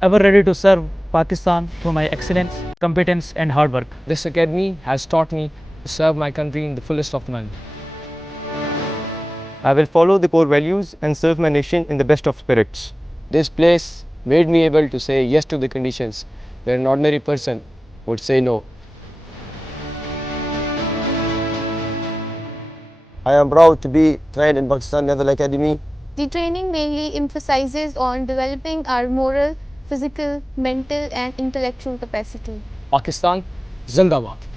Ever ready to serve Pakistan through my excellence, competence and hard work. This academy has taught me to serve my country in the fullest of manner. I will follow the core values and serve my nation in the best of spirits. This place made me able to say yes to the conditions where an ordinary person would say no. I am proud to be trained in Pakistan Naval Academy. The training mainly emphasizes on developing our moral, physical, mental and intellectual capacity. Pakistan, Zindabad.